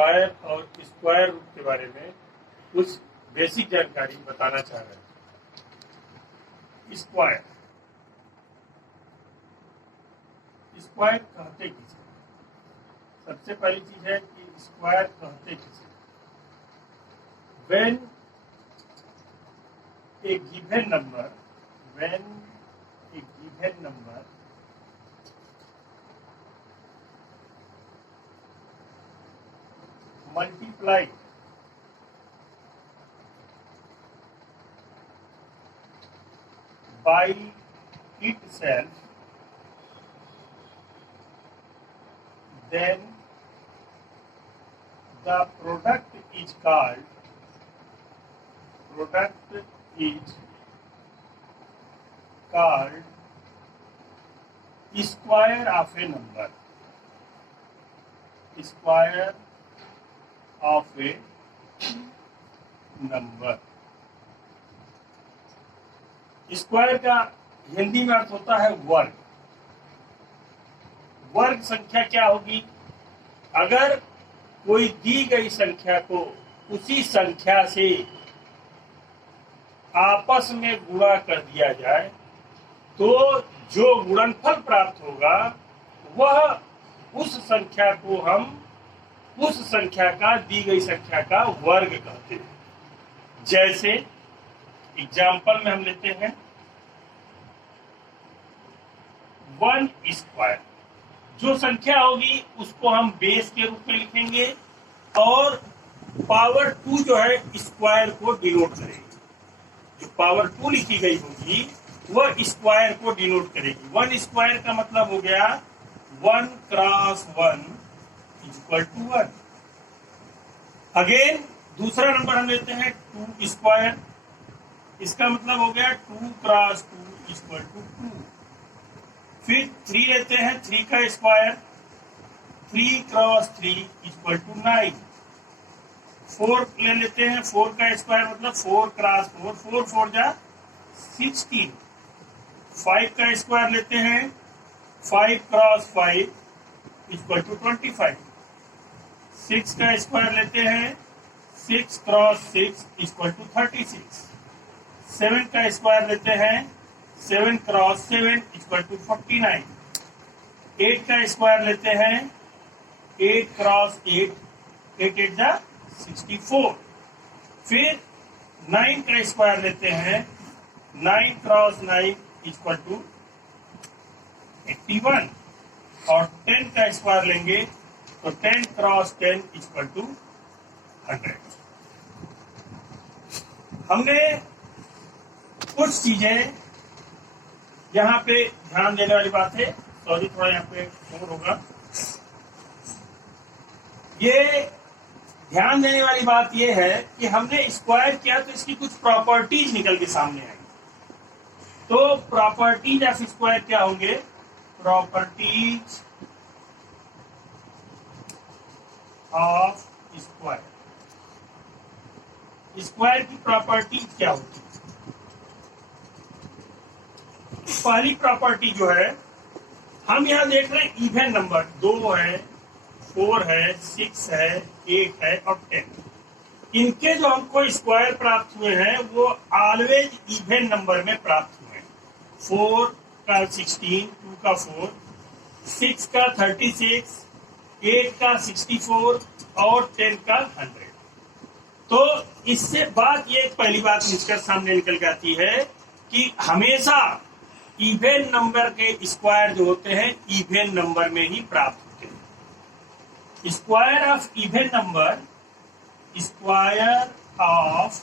Square और square root के बारे में कुछ बेसिक जानकारी बताना चाह रहे हैं। स्क्वायर स्क्वायर कहते किसे? सबसे पहली चीज है कि स्क्वायर कहते किसे? when a given number multiplied by itself, then the product is called square of a number. Square of a number. Square का हिंदी में अर्थ होता है वर्ग। वर्ग संख्या क्या होगी? अगर कोई दी गई संख्या को उसी संख्या से आपस में गुणा कर दिया जाए तो जो गुणनफल प्राप्त होगा वह उस संख्या को हम उस संख्या का, दी गई संख्या का वर्ग कहते हैं। जैसे एग्जाम्पल में हम लेते हैं 1 स्क्वायर। जो संख्या होगी उसको हम बेस के रूप में लिखेंगे और पावर 2 जो है स्क्वायर को डिनोट करेगी। जो पावर 2 लिखी गई होगी वह स्क्वायर को डिनोट करेगी। 1 स्क्वायर का मतलब हो गया 1 क्रॉस 1 इक्वल टू 1। अगेन दूसरा नंबर हम लेते हैं 2 स्क्वायर। इसका मतलब हो गया 2 क्रॉस 2 इक्वल टू 2। फिर 3 लेते हैं, 3 का स्क्वायर 3 क्रॉस 3 इक्वल टू 9। 4 ले लेते हैं, 4 का स्क्वायर मतलब 4 क्रॉस 4, 4 4 जा 16। 5 का स्क्वायर लेते हैं 5 क्रॉस 5 इक्वल टू 25। 6 का स्क्वायर लेते हैं 6 क्रॉस 6 इक्वल टू 36। 7 का स्क्वायर लेते हैं 7 क्रॉस 7 इक्वल टू 49। 8 का स्क्वायर लेते हैं 8 क्रॉस 8, 8 8 जा 64। फिर 9 का स्क्वायर लेते हैं 9 क्रॉस 9 इक्वल टू 81। और 10 का स्क्वायर लेंगे तो 10 क्रॉस 10 इक्वल टू 100। हमने कुछ चीजें यहाँ पे ध्यान देने वाली बात है, सॉरी थोड़ा यहाँ पे शोर होगा। ये ध्यान देने वाली बात ये है कि हमने स्क्वायर किया तो इसकी कुछ प्रॉपर्टीज निकल के सामने आई। तो प्रॉपर्टीज ऑफ स्क्वायर क्या होंगे? Properties of square. स्क्वायर की प्रॉपर्टीज क्या होती है? पहली प्रॉपर्टी जो है, हम यहाँ देख रहे हैं इवन नंबर 2 है, 4 है, 6 है, 8 है और 10। इनके जो हमको स्क्वायर प्राप्त हुए हैं वो ऑलवेज इवन नंबर में प्राप्त हुए हैं। 4 का 16, 2 का 4, 6 का 36, 8 का 64 और 10 का 100। तो इससे बात ये पहली बात निष्कर्ष सामने निकल के आती है कि हमेशा इवन नंबर के स्क्वायर जो होते हैं इवन नंबर में ही प्राप्त होते हैं। Square of even number, square of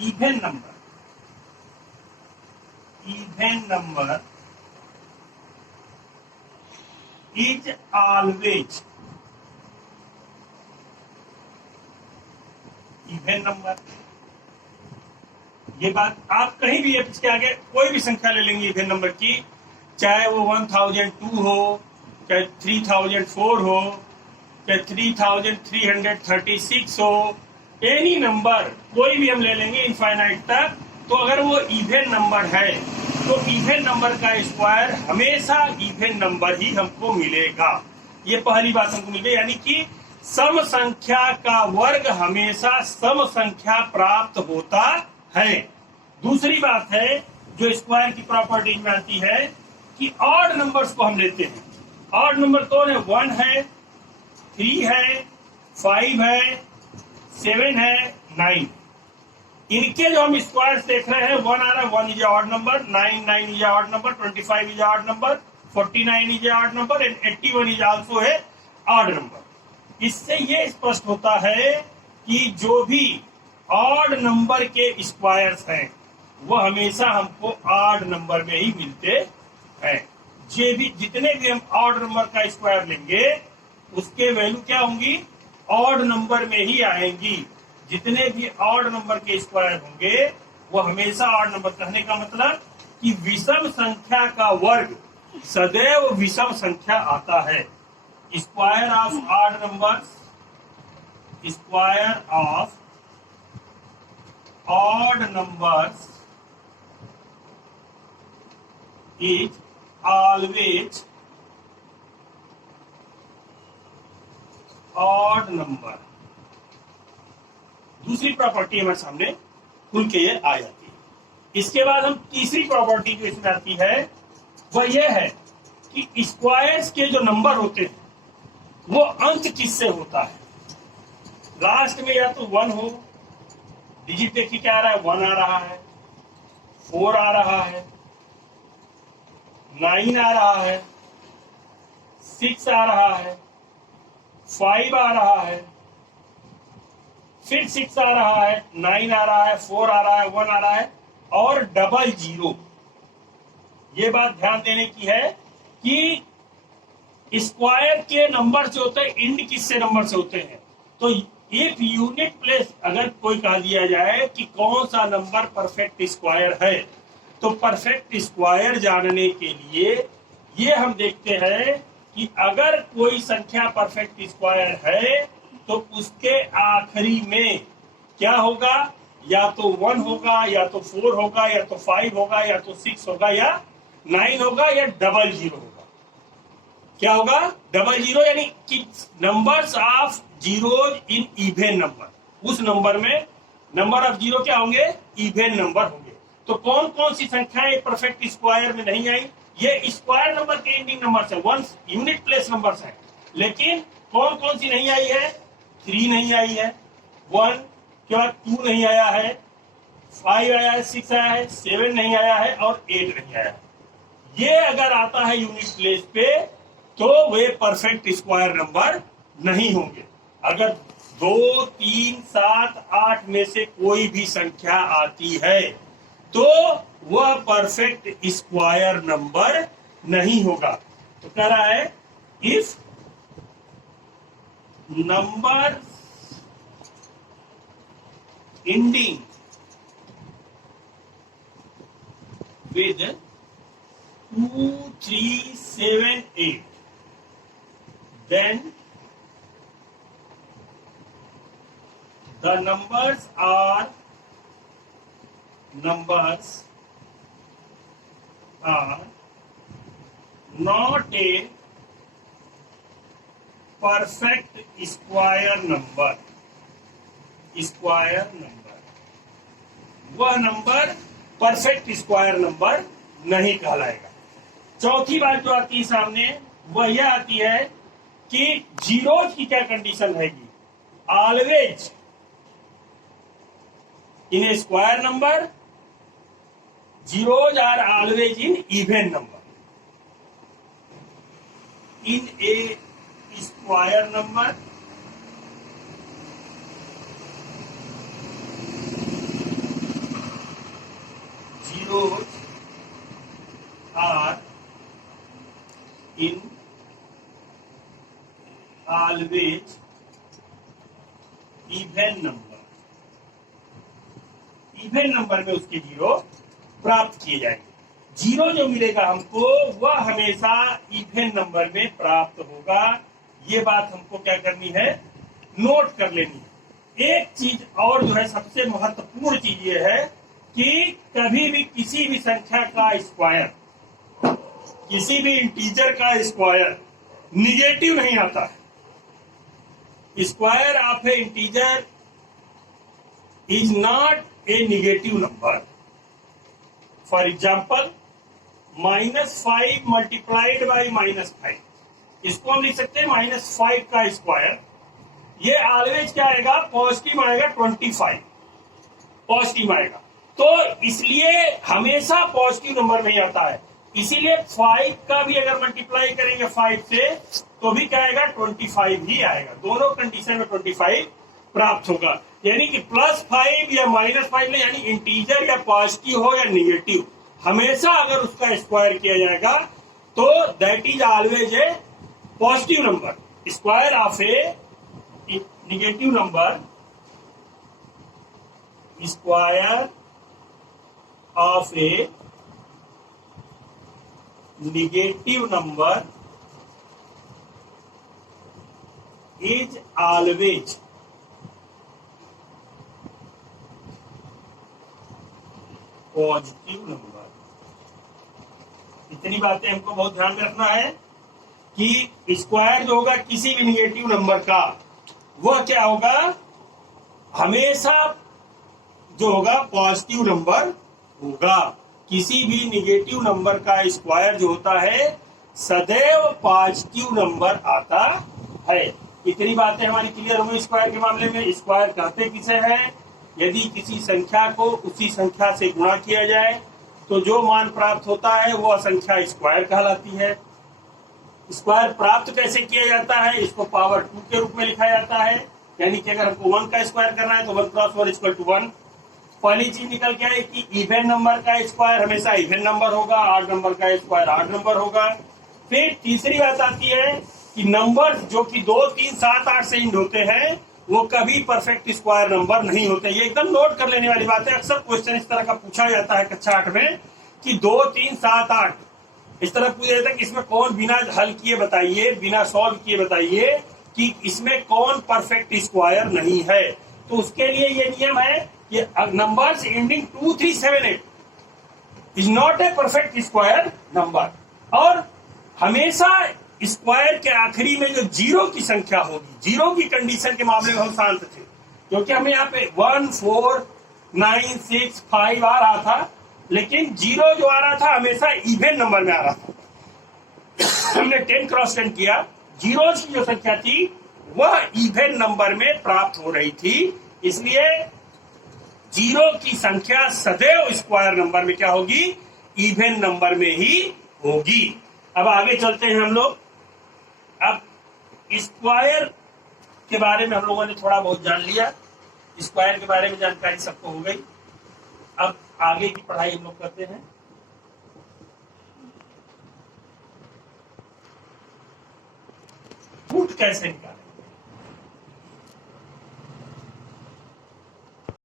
even number, even number is always even number. ये बात आप कहीं भी इसके आगे कोई भी संख्या ले लेंगे इवन नंबर की, चाहे वो 1002 हो, चाहे 3004 हो, चाहे 3336 हो, एनी नंबर कोई भी हम ले लेंगे इनफाइनाइट तक, तो अगर वो इवन नंबर है तो इवन नंबर का स्क्वायर हमेशा इवन नंबर ही हमको मिलेगा। ये पहली बात हमको मिल गई, यानी कि सम संख्या का वर्ग हमेशा सम संख्या प्राप्त होता है। दूसरी बात है जो स्क्वायर की प्रॉपर्टी में आती है कि ऑड नंबर्स को हम लेते हैं। ऑड नंबर कौन है? 1 है, 3 है, 5 है, 7 है, 9। इनके जो हम स्क्वायर देख रहे हैं, 1 आ रहा है, 1 is odd number, 9 is odd number, 25 is odd number, 49 is odd number and 81 is also है ऑड नंबर। इससे ये स्पष्ट होता है कि जो भी ऑड नंबर के स्क्वायर्स हैं वो हमेशा हमको ऑड नंबर में ही मिलते हैं। जे भी जितने भी हम ऑड नंबर का स्क्वायर लेंगे उसके वैल्यू क्या होंगी? ऑड नंबर में ही आएंगी। जितने भी ऑड नंबर के स्क्वायर होंगे वो हमेशा ऑड नंबर। कहने का मतलब कि विषम संख्या का वर्ग सदैव विषम संख्या आता है। Square of odd numbers, square of odd numbers is always odd number। दूसरी प्रॉपर्टी हमारे सामने खुल के ये आ जाती है। इसके बाद हम तीसरी प्रॉपर्टी जो इसमें आती है वह यह है कि स्क्वायर्स के जो नंबर होते हैं वो अंक किससे होता है? लास्ट में या तो 1 हो, डिजिट देखिए क्या आ रहा है, 1 आ रहा है, 4 आ रहा है, 9 आ रहा है, 6 आ रहा है, 5 आ रहा है, फिर 6 आ रहा है, 9 आ रहा है, 4 आ रहा है, 1 आ रहा है और 00। ये बात ध्यान देने की है कि स्क्वायर के नंबर से होते हैं, इंड किससे नंबर से होते हैं। तो इफ यूनिट प्लेस अगर कोई कहा दिया जाए कि कौन सा नंबर परफेक्ट स्क्वायर है, तो परफेक्ट स्क्वायर जानने के लिए ये हम देखते हैं कि अगर कोई संख्या परफेक्ट स्क्वायर है तो उसके आखिरी में क्या होगा? या तो 1 होगा, या तो 4 होगा, या तो 5 होगा, या तो 6 होगा, या 9 होगा, या 00 होगा। क्या होगा? 00 यानी कि numbers of zeros in even number. उस नंबर में नंबर ऑफ जीरो क्या होंगे? इवन नंबर होंगे। तो कौन कौन सी संख्याएं परफेक्ट स्क्वायर में नहीं आई? ये स्क्वायर नंबर के एंडिंग नंबर है, 1 यूनिट प्लेस नंबर्स हैं। लेकिन कौन कौन सी नहीं आई है? 3 नहीं आई है, 1 के बाद 2 नहीं आया है, 5 आया है, 6 आया है, 7 नहीं आया है और 8 नहीं आया है। ये अगर आता है यूनिट प्लेस पे तो वे परफेक्ट स्क्वायर नंबर नहीं होंगे। अगर 2, 3, 7, 8 में से कोई भी संख्या आती है तो वह परफेक्ट स्क्वायर नंबर नहीं होगा। तो कह रहा है if number ending with 2, 3, 7, 8, then the numbers are not a perfect square number। Square number वह नंबर परफेक्ट स्क्वायर नंबर नहीं कहलाएगा। चौथी बात जो आती है सामने वह यह आती है कि जीरोज की क्या कंडीशन रहेगी? Always in a square number, zeros are always in even number. In a square number zeros are in always even number। Even number में उसके जीरो प्राप्त किए जाएंगे। जीरो जो मिलेगा हमको वह हमेशा इवन नंबर में प्राप्त होगा। ये बात हमको क्या करनी है? नोट कर लेनी है। एक चीज और जो है सबसे महत्वपूर्ण चीज ये है कि कभी भी किसी भी संख्या का स्क्वायर, किसी भी इंटीजर का स्क्वायर निगेटिव नहीं आता है। Square of a integer is not a negative number. For example -5 multiplied by -5, इसको हम लिख सकते हैं -5 का स्क्वायर। ये ऑलवेज क्या आएगा, पॉजिटिव आएगा, 25 पॉजिटिव आएगा। तो इसलिए हमेशा पॉजिटिव नंबर नहीं आता है, इसीलिए 5 का भी अगर मल्टीप्लाई करेंगे 5 से तो भी क्या आएगा, 25 ही आएगा। दोनों कंडीशन में 25 प्राप्त होगा। यानी कि +5 या -5 में, यानी इंटीजर या पॉजिटिव हो या निगेटिव, हमेशा अगर उसका स्क्वायर किया जाएगा तो that is always a positive number. Square of A negative number, square of A negative number is always positive number. इतनी बातें हमको बहुत ध्यान में रखना है कि स्क्वायर जो होगा किसी भी निगेटिव नंबर का, वह क्या होगा, हमेशा जो होगा पॉजिटिव नंबर होगा। किसी भी निगेटिव नंबर का स्क्वायर जो होता है सदैव पॉजिटिव नंबर आता है। इतनी बातें हमारी क्लियर हुई स्क्वायर के मामले में। स्क्वायर कहते किसे हैं, यदि किसी संख्या को उसी संख्या से गुणा किया जाए तो जो मान प्राप्त होता है वह संख्या स्क्वायर कहलाती है। स्क्वायर प्राप्त कैसे किया जाता है, इसको पावर 2 के रूप में लिखा जाता है। यानी कि अगर हमको 1 का स्क्वायर करना है तो 1 × 1 = 1। पहली चीज निकल के आई कि इवन नंबर का स्क्वायर हमेशा इवन नंबर होगा, ऑड नंबर का स्क्वायर ऑड नंबर होगा। फिर तीसरी बात आती है कि नंबर जो कि 2, 3, 7, 8 से एंड होते हैं वो कभी परफेक्ट स्क्वायर नंबर नहीं होते। ये एकदम नोट कर लेने वाली बात है। अक्सर क्वेश्चन इस तरह का पूछा जाता है कक्षा 8 में कि 2, 3, 7, 8 इस तरह पूछा जाता है कि इसमें कौन, बिना हल किए बताइए, बिना सॉल्व किए बताइए कि इसमें कौन परफेक्ट स्क्वायर नहीं है। तो उसके लिए ये नियम है कि numbers ending 2, 3, 7, 8 is not a perfect square number. और हमेशा स्क्वायर के आखिरी में जो जीरो की संख्या होगी, जीरो की कंडीशन के मामले में हम शांत थे, क्योंकि हमें यहाँ पे 1, 4, 9, 6, 5 आ रहा था, लेकिन जीरो जो आ रहा था हमेशा इवन नंबर में आ रहा था। हमने 10 × 10 किया, जीरो की जो संख्या थी वह इवन नंबर में प्राप्त हो रही थी। इसलिए जीरो की संख्या सदैव स्क्वायर नंबर में क्या होगी, इवन नंबर में ही होगी। अब आगे चलते हैं हम लोग। अब स्क्वायर के बारे में हम लोगों ने थोड़ा बहुत जान लिया, स्क्वायर के बारे में जानकारी सबको हो गई। अब आगे की पढ़ाई हम लोग करते हैं। रूट कैसे निकालें।